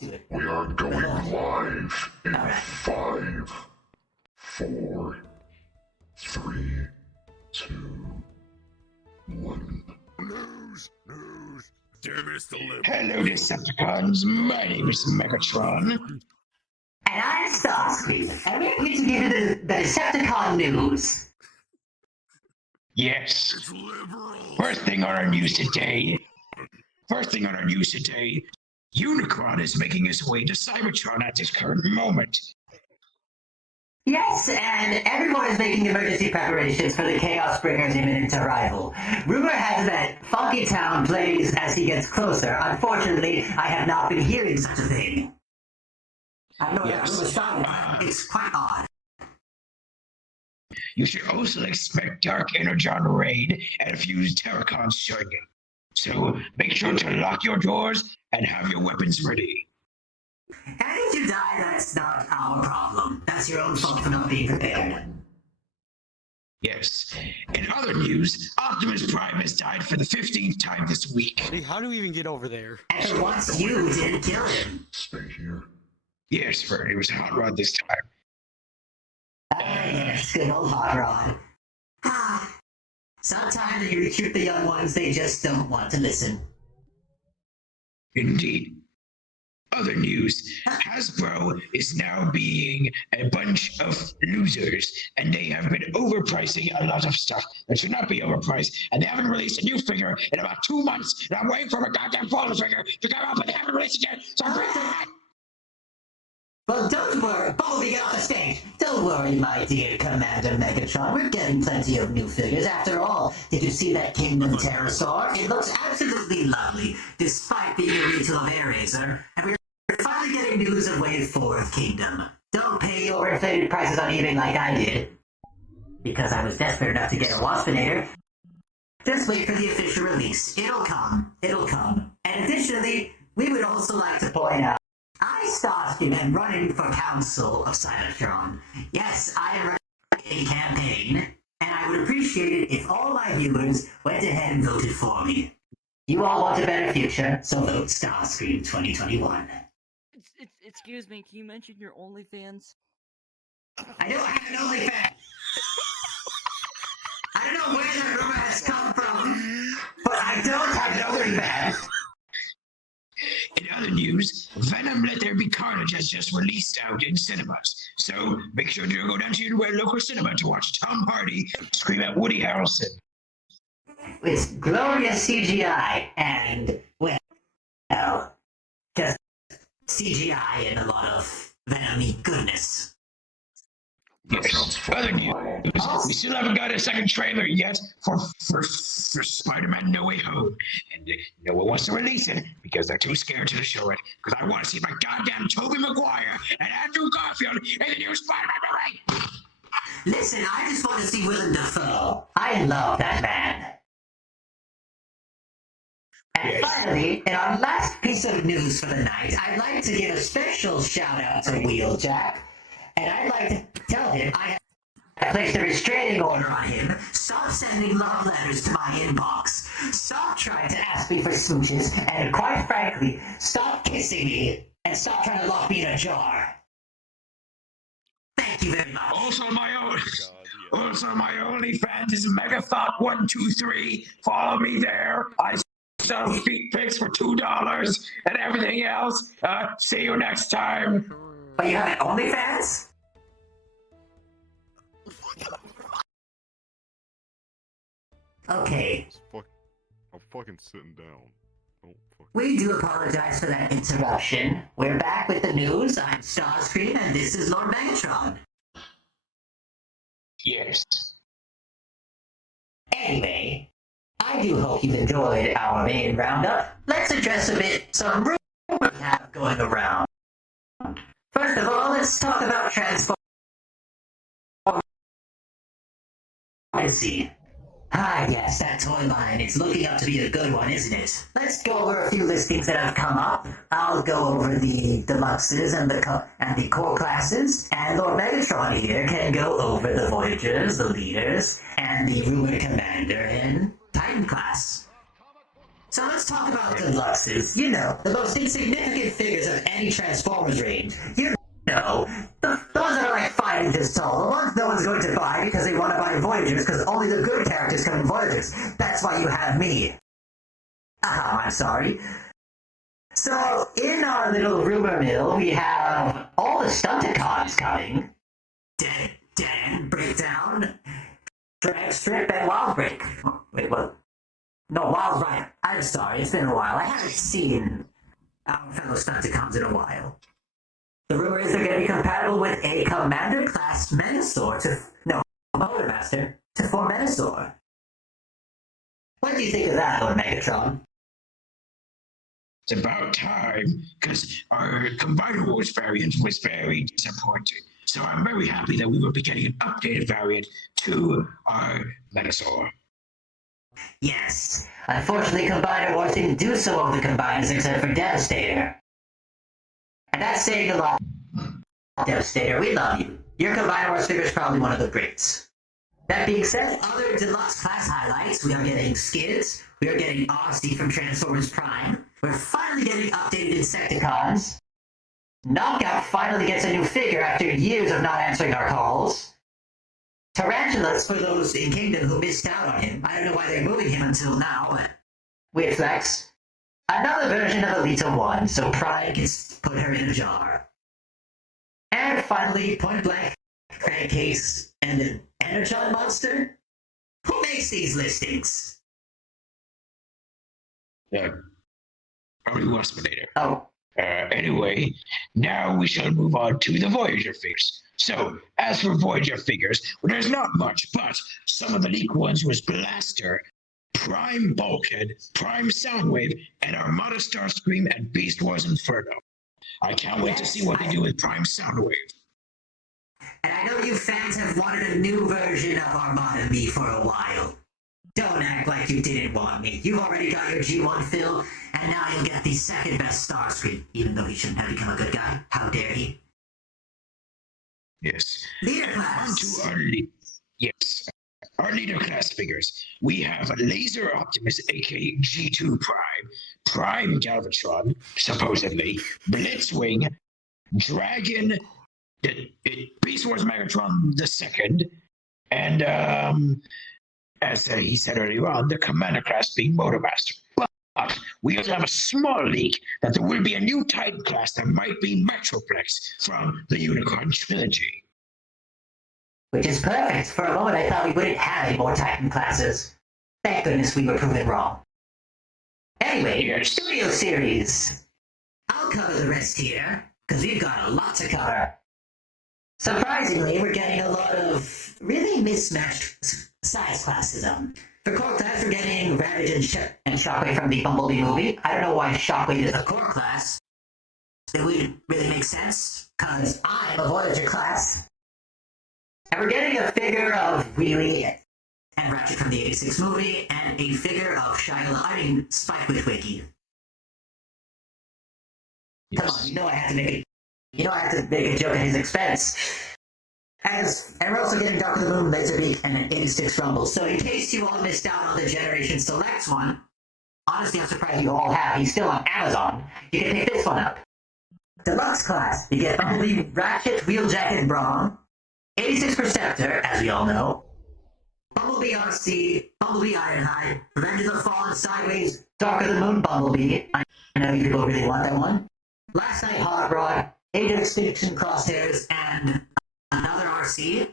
We are going live in 5, 4, 3, 2, 1. News! Hello, Decepticons. My name is Megatron. And I'm Starscream, and we're here to give you the Decepticon news. Yes. It's liberal! First thing on our news today, Unicron is making his way to Cybertron at this current moment. Yes, and everyone is making emergency preparations for the Chaos Bringer's imminent arrival. Rumor has it that Funky Town plays as he gets closer. Unfortunately, I have not been hearing such a thing. I know that rumor started, but it's quite odd. You should also expect Dark Energon Raid and a few Terracons showing it. So make sure to lock your doors and have your weapons ready. And if you die, that's not our problem. That's your own fault for not being prepared. Yes. In other news, Optimus Prime has died for the 15th time this week. Hey, how do we even get over there? And for once, you didn't kill him. Stay here. Yes, Fern, it was a hot rod this time. Ah, yes, good old hot rod. Ah, sometimes when you recruit the young ones, they just don't want to listen. Indeed. Other news, Hasbro is now being a bunch of losers, and they have been overpricing a lot of stuff that should not be overpriced, and they haven't released a new figure in about 2 months, and I'm waiting for a goddamn fallen figure to come out, but they haven't released it yet, so I'm really mad. Well, don't worry. Bumblebee, get off the stage. Don't worry, my dear Commander Megatron. We're getting plenty of new figures. After all, did you see that Kingdom Pterosaur? It looks absolutely lovely, despite being a retail of Air-Razor. And we're finally getting news of Wave 4 of Kingdom. Don't pay overinflated prices on eBay like I did, because I was desperate enough to get a Waspinator. Just wait for the official release. It'll come. It'll come. And additionally, we would also like to point out, I, Starscream, am running for Council of Cybertron. Yes, I am running a campaign, and I would appreciate it if all my viewers went ahead and voted for me. You all want a better future, so vote Starscream 2021. Excuse me, can you mention your OnlyFans? I don't have an OnlyFans! I don't know where that rumor has come from, but I don't have an OnlyFans! In other news, Venom Let There Be Carnage has just released out in cinemas, so make sure to go down to your local cinema to watch Tom Hardy scream at Woody Harrelson. It's glorious CGI and, well, just CGI and a lot of Venom-y goodness. Yes. Other news, we still haven't got a second trailer yet for Spider-Man No Way Home, and no one wants to release it because they're too scared to show it, because I want to see my goddamn Tobey Maguire and Andrew Garfield in the new Spider-Man movie! Listen, I just want to see Willem Dafoe. I love that man. And Yes. finally, in our last piece of news for the night, I'd like to give a special shout out to Wheeljack. And I'd like to tell him I have placed a restraining order on him. Stop sending love letters to my inbox. Stop trying to ask me for smooches. And quite frankly, stop kissing me. And stop trying to lock me in a jar. Thank you very much. Also my OnlyFans is Megathought123. Follow me there. I sell feet pics for $2 and everything else. See you next time. But you have an OnlyFans? Okay, I'm fucking sitting down. Don't fucking... we do apologize for that interruption. We're back with the news. I'm Starscream, and this is Lord Megatron. Yes. Anyway, I do hope you've enjoyed our main roundup. Let's address a bit some rumors we have going around. First of all, let's talk about Transformers. Ah, yes, that toy line. It's looking up to be a good one, isn't it? Let's go over a few listings that have come up. I'll go over the deluxes and the core classes, and Lord Megatron here can go over the Voyagers, the leaders, and the rumored commander in Titan class. So let's talk about deluxes. You know, the most insignificant figures of any Transformers range. You know, the ones that are like 5 inches tall, the ones no one's going to buy because they want to buy Voyagers, because only the good characters come in Voyagers. That's why you have me. I'm sorry. So, in our little rumor mill, we have all the Stunticons coming. Dan, Breakdown, Drag Strip, and Wild Break. Wait, what? No, Wild Rider. I'm sorry, it's been a while. I haven't seen our fellow Stunticons in a while. The rumor is they're going to be compatible with a Commander-class Menasor Motormaster to form Menasor. What do you think of that, Lord Megatron? It's about time, because our Combiner Wars variant was very disappointing. So I'm very happy that we will be getting an updated variant to our Menasor. Yes. Unfortunately, Combiner Wars didn't do so with the Combiners except for Devastator. And that's saying a lot. Devastator, we love you. Your Combiner Wars figure is probably one of the greats. That being said, other deluxe class highlights, we are getting Skids, we are getting RC from Transformers Prime, we're finally getting updated Insecticons, Knockout finally gets a new figure after years of not answering our calls, Tarantulas for those in Kingdom who missed out on him. I don't know why they're moving him until now, but weird flex. Another version of Alita 1, so Pride can put her in a jar. And finally, Point Blank, Crankcase, and an Energon monster? Who makes these listings? Probably Waspinator. Oh. Anyway, now we shall move on to the Voyager figures. So, as for Voyager figures, well, there's not much, but some of the leaked ones was Blaster, Prime Bulkhead, Prime Soundwave, and Armada Starscream and Beast Wars Inferno. I can't wait to see what they do with Prime Soundwave. And I know you fans have wanted a new version of Armada Me for a while. Don't act like you didn't want me. You've already got your G1 fill, and now you'll get the second best Starscream, even though he shouldn't have become a good guy. How dare he? Yes. Leader class. Our leader class figures. We have Laser Optimus, aka G2 Prime, Prime Galvatron, supposedly, Blitzwing, Dragon, Beast Wars Megatron the second, and as he said earlier on, the Commander class being Motormaster. But we also have a small leak that there will be a new Titan class that might be Metroplex from the Unicorn Trilogy. Which is perfect. For a moment I thought we wouldn't have any more Titan classes. Thank goodness we were proven wrong. Anyway, Yes. Studio Series. I'll cover the rest here, because we've got a lot to cover. Surprisingly, we're getting a lot of really mismatched size classes. For core class, we're getting Ravage and Shockwave from the Bumblebee movie. I don't know why Shockwave is a core class. It wouldn't really make sense, because I'm a Voyager class. And we're getting a figure of Wheelie and Ratchet from the 86 movie, and a figure of Spike Witwicky. Yes. Come on, you know I had to make a joke at his expense. And we're also getting Dark of the Moon, Laserbeak, and an 86 Rumble. So in case you all missed out on the Generation Select one, honestly I'm surprised you all have. He's still on Amazon. You can pick this one up. Deluxe class. You get Bumblebee, Ratchet, Wheeljack, and Brawn. 86 Perceptor, as we all know. Bumblebee RC, Bumblebee Ironhide, Revenge of the Fallen Sideways, Dark of the Moon Bumblebee. I know you people really want that one. Last Night Hot Rod, Age of Extinction Crosshairs, and another RC.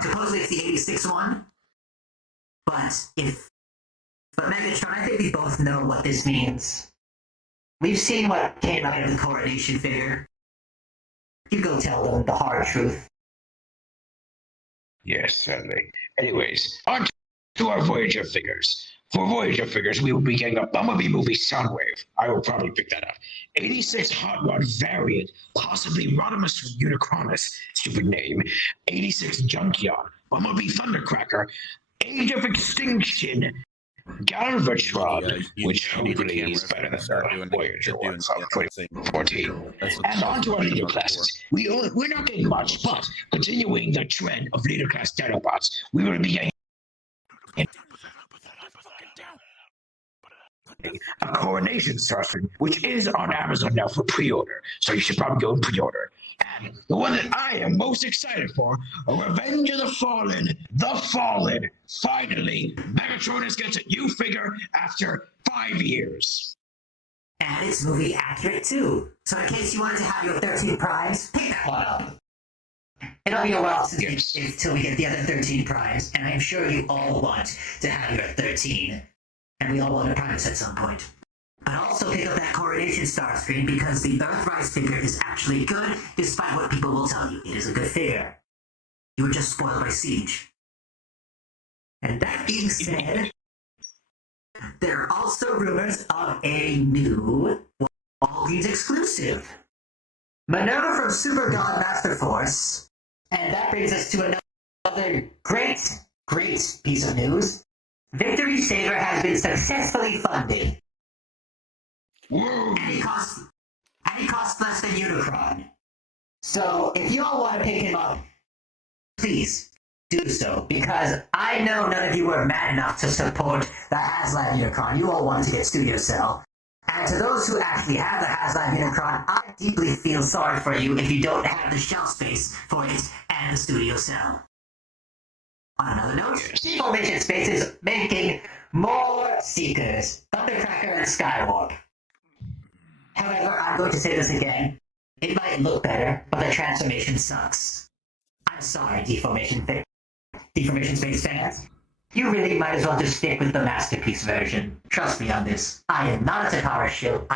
Supposedly it's the 86 one. But Megatron, I think we both know what this means. We've seen what came out of the Coronation figure. You go tell them the hard truth. Yes, certainly. Anyways, on to our Voyager figures. For Voyager figures, we will be getting a Bumblebee movie Soundwave. I will probably pick that up. 86 Hot Rod variant, possibly Rodimus Unicronus, stupid name. 86 Junkion, Bumblebee Thundercracker, Age of Extinction, Galvatron, which hopefully is better than the Voyager one from 2014. And on to our leader classes. We're not getting much, but continuing the trend of leader class Dinobots, we will be getting a Coronation Starscream, which is on Amazon now for pre-order. So you should probably go and pre-order. And the one that I am most excited for, a Revenge of the Fallen, The Fallen. Finally, Megatron gets a new figure after 5 years. And it's movie accurate too. So in case you wanted to have your 13 primes, pick that one up. It'll be a while until we get the other 13 primes, and I'm sure you all want to have your 13. And we all want a primes at some point. But also pick up that Coronation Starscream because the Earthrise figure is actually good, despite what people will tell you. It is a good figure. You were just spoiled by Siege. And that being said, there are also rumors of a new Walgreens exclusive. Minerva from Super God Master Force. And that brings us to another great piece of news. Victory Saber has been successfully funded. And he costs less than Unicron. So if you all want to pick him up, please do so, because I know none of you were mad enough to support the HasLab Unicron. You all want to get Studio Cell. And to those who actually have the HasLab Unicron, I deeply feel sorry for you if you don't have the shelf space for it and the Studio Cell. On another note, Deformation Space is making more Seekers, Thundercracker, and Skywarp. However, I'm going to say this again. It might look better, but the transformation sucks. I'm sorry, Deformation Space fans. You really might as well just stick with the Masterpiece version. Trust me on this. I am not a Takara shill.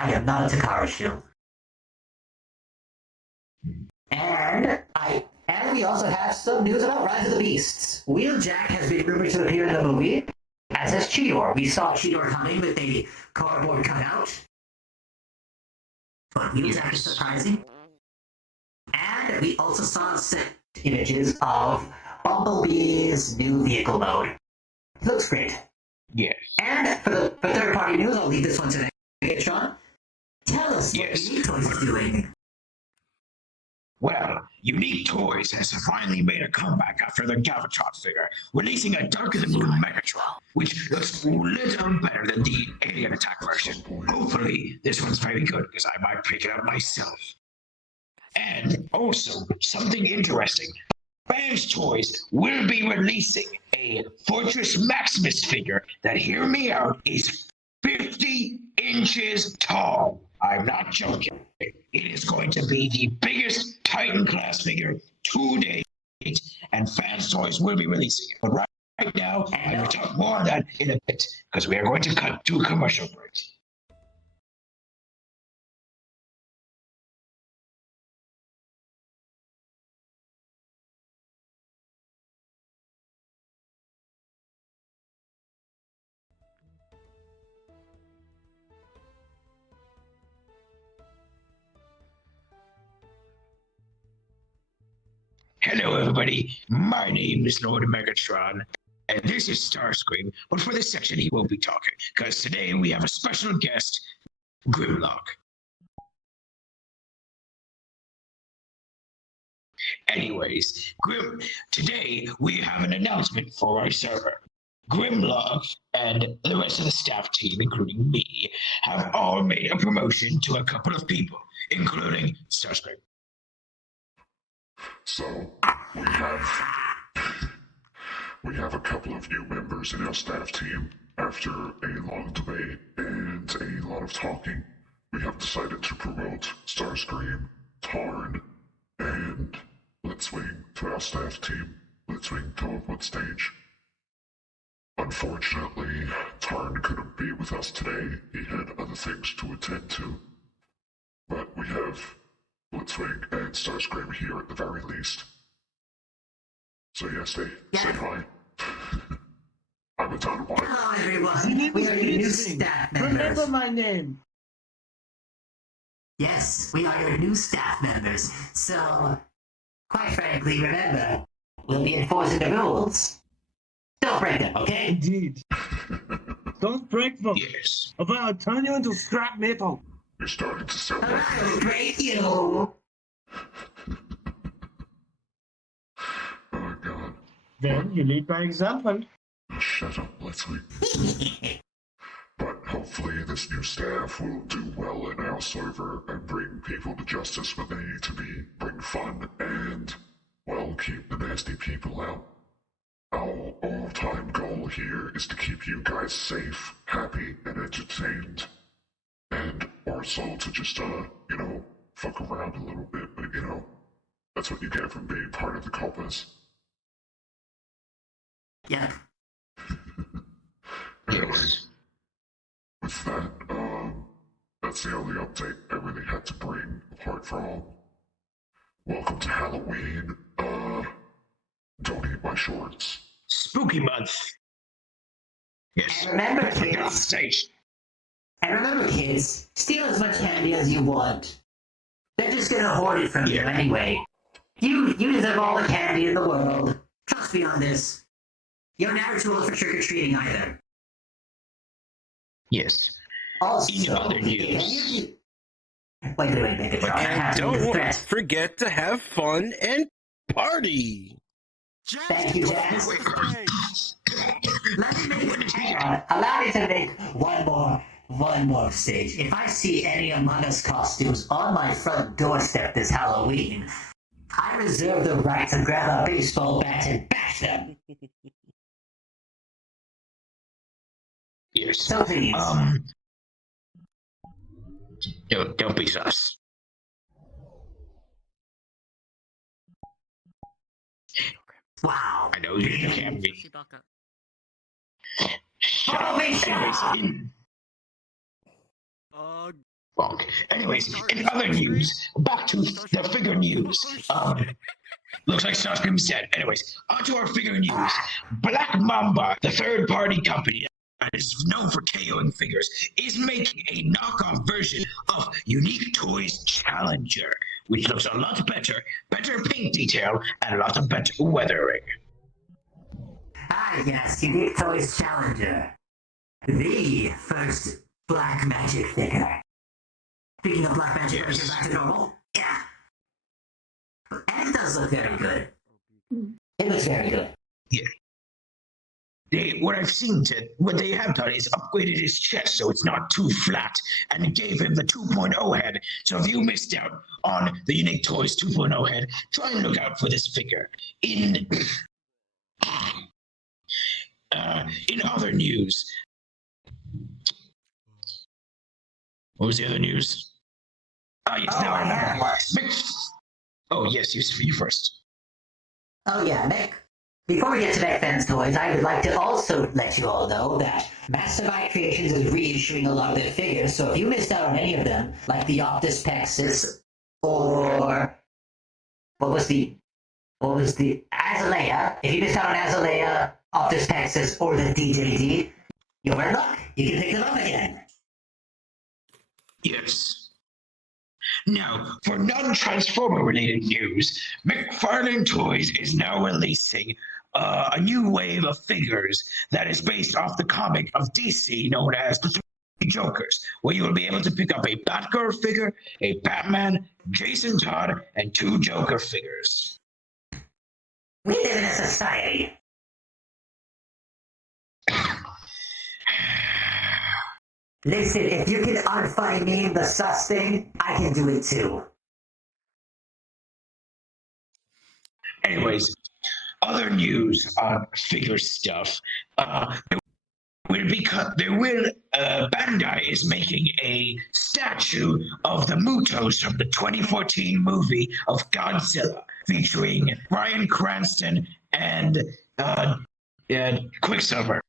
And we also have some news about Rise of the Beasts. Wheeljack has been rumored to appear in the movie, as has Cheetor. We saw Cheetor coming with a cardboard cutout. But Wheeljack is surprising. And we also saw set images of Bumblebee's new vehicle mode. It looks great. Yes. And for third-party news, I'll leave this one to Megatron. Tell us what Unique Toys is doing. Well, Unique Toys has finally made a comeback after their Galvatron figure, releasing a Darker Than Moon Megatron, which looks a little better than the Alien Attack version. Hopefully, this one's very good, because I might pick it up myself. And also, something interesting. Fans Toys will be releasing a Fortress Maximus figure that, hear me out, is 50 inches tall. I'm not joking. It is going to be the biggest Titan class figure to date, and Fans Toys will be releasing it. But right now, I will talk more on that in a bit, because we are going to cut to a commercial break. Hello, everybody. My name is Lord Megatron, and this is Starscream. But for this section, he won't be talking, because today we have a special guest, Grimlock. Anyways, today we have an announcement for our server. Grimlock and the rest of the staff team, including me, have all made a promotion to a couple of people, including Starscream. So, we have a couple of new members in our staff team. After a long debate and a lot of talking, we have decided to promote Starscream, Tarn, and Blitzwing to our staff team. Blitzwing, go up on stage. Unfortunately, Tarn couldn't be with us today. He had other things to attend to. But we have Blitzwing and Starscream here at the very least. So yes, say hi. I'm a Don White. Hello, everyone. We are your new staff members. Remember my name. Yes, we are your new staff members. So, quite frankly, remember, we'll be enforcing the rules. Don't break them, okay? Indeed. Don't break them. Yes. Or I'll turn you into scrap metal. You're starting to sound I will like break you. Oh god. Then you lead by example. Shut up, Blitzwing. But hopefully hopefully this new staff will do well in our server and bring people to justice when they need to be, bring fun, and, well, keep the nasty people out. Our all-time goal here is to keep you guys safe, happy, and entertained. And also to just, fuck around a little bit, but, that's what you get from being part of the Copas. Yeah. Anyways, with that, that's the only update I really had to bring, apart from, welcome to Halloween, don't eat my shorts. Spooky month. Yes. And remember, Get off kids. stage. And remember, kids, steal as much candy as you want. They're just gonna hoard it from you anyway. You deserve all the candy in the world. Trust me on this. You're never too old for trick-or-treating either. Yes. Also, In other news. Wait, Megatron. I have And to don't stress. forget to have fun and party. Thank you, Jazz. Let me make hang on. Allow me to make one more stage. If I see any Among Us costumes on my front doorstep this Halloween, I reserve the right to grab a baseball bat and bash them. Yes. So please. Don't be sus. Wow. I know you can't be. Follow me, Anyways, bonk. Anyways, in other news, back to the figure news. Looks like Starscream said. Anyways, onto our figure news. Black Mamba, the third-party company that is known for KOing figures, is making a knockoff version of Unique Toys Challenger, which looks a lot better paint detail, and a lot of better weathering. Ah, yes, Unique Toys Challenger. The first black magic figure. Speaking of black magic, are you back to normal? Yeah. And it does look very good. It looks very good. Yeah. What they have done is upgraded his chest so it's not too flat, and gave him the 2.0 head. So if you missed out on the Unique Toys 2.0 head, try and look out for this figure. In other news, what was the other news? Oh yes, now I remember. Oh yes, you first. Oh yeah, Mick. Before we get to McFan's Toys, I would like to also let you all know that Mastermind Creations is reissuing a lot of their figures, so if you missed out on any of them, like the Optus Pexis, or what was the Azalea, if you missed out on Azalea, Optus Pexis, or the DJD, you're in luck. You can pick them up again. Yes. Now, for non-Transformer related news, McFarlane Toys is now releasing a new wave of figures that is based off the comic of DC known as the Three Jokers, where you will be able to pick up a Batgirl figure, a Batman, Jason Todd, and 2 Joker figures. We live in a society. Listen, if you can unfunny me the sus thing, I can do it too. Anyways, other news on figure stuff. Bandai is making a statue of the Mutos from the 2014 movie of Godzilla, featuring Bryan Cranston and Quicksilver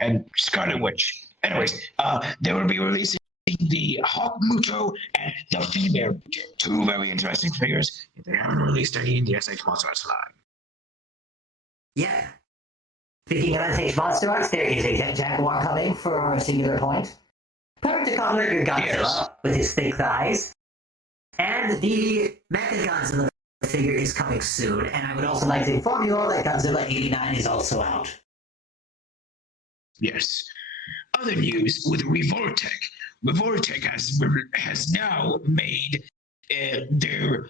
and Scarlet Witch. Anyways, they will be releasing the Hawk Muto and the Female Muto. 2 very interesting figures. They haven't released any in the SH Monster Arts line. Yeah. Speaking of SH Monster Arts, there is a Jaguar coming for a singular point. Perfect to complement your Godzilla with his thick thighs. And the Mecha Godzilla figure is coming soon. And I would also like to inform you all that Godzilla 89 is also out. Yes. Other news with Revoltech. Revoltech has now made their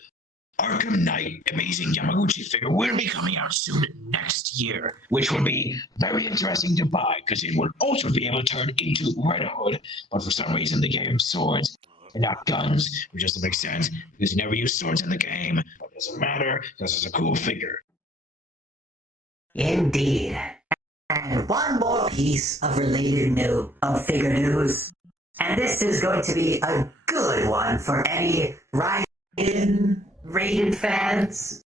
Arkham Knight Amazing Yamaguchi figure will be coming out soon next year, which will be very interesting to buy because it will also be able to turn into Red Hood, but for some reason they gave him swords and not guns, which doesn't make sense because he never used swords in the game, but it doesn't matter because it's a cool figure. Indeed. And one more piece of related figure news. And this is going to be a good one for any rated fans.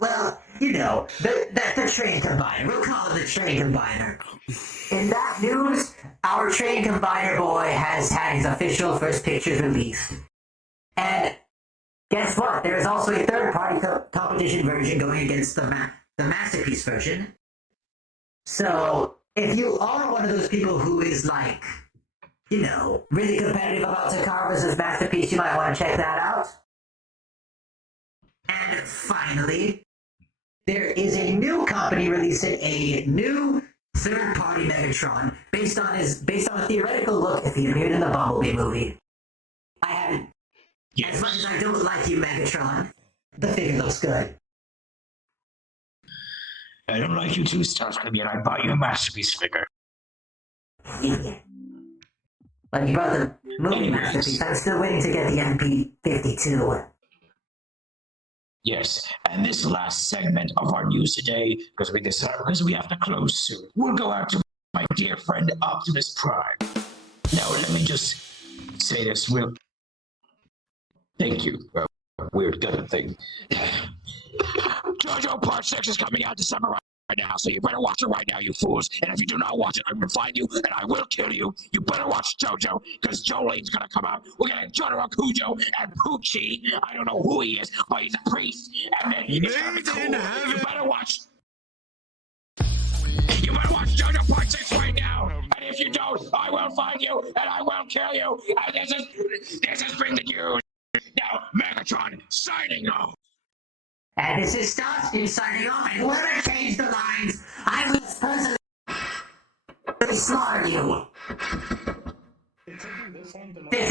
Well, you know, the train combiner. We'll call it the train combiner. In that news, our train combiner boy has had his official first pictures released. And guess what? There is also a third-party competition version going against the Masterpiece version. So, if you are one of those people who is like, you know, really competitive about Takara versus Masterpiece, you might want to check that out. And finally, there is a new company releasing a new third-party Megatron based on a theoretical look if he appeared in the Bumblebee movie. I haven't. Yes. As much as I don't like you, Megatron, the figure looks good. I don't like you too, Starscream, yet I bought you a Masterpiece figure. But you brought the movie Anyways. Masterpiece. I'm still waiting to get the MP52. Yes, and this last segment of our news today, because we have to close soon, we'll go out to my dear friend Optimus Prime. Now, let me just say this real. Thank you. Weird gun thing. JoJo Part 6 is coming out December right now, so you better watch it right now, you fools. And if you do not watch it, I will find you and I will kill you. You better watch JoJo, because Jolene's gonna come out. We're gonna have Jotaro Kujo and Poochie. I don't know who he is, but he's a priest. And then it's gonna be cool. You better watch. You better watch JoJo Part 6 right now. And if you don't, I will find you and I will kill you. And this has been the news. Now, Megatron signing off. And this is Starscream signing off, and whoever changed the lines, I will personally slaughter you. This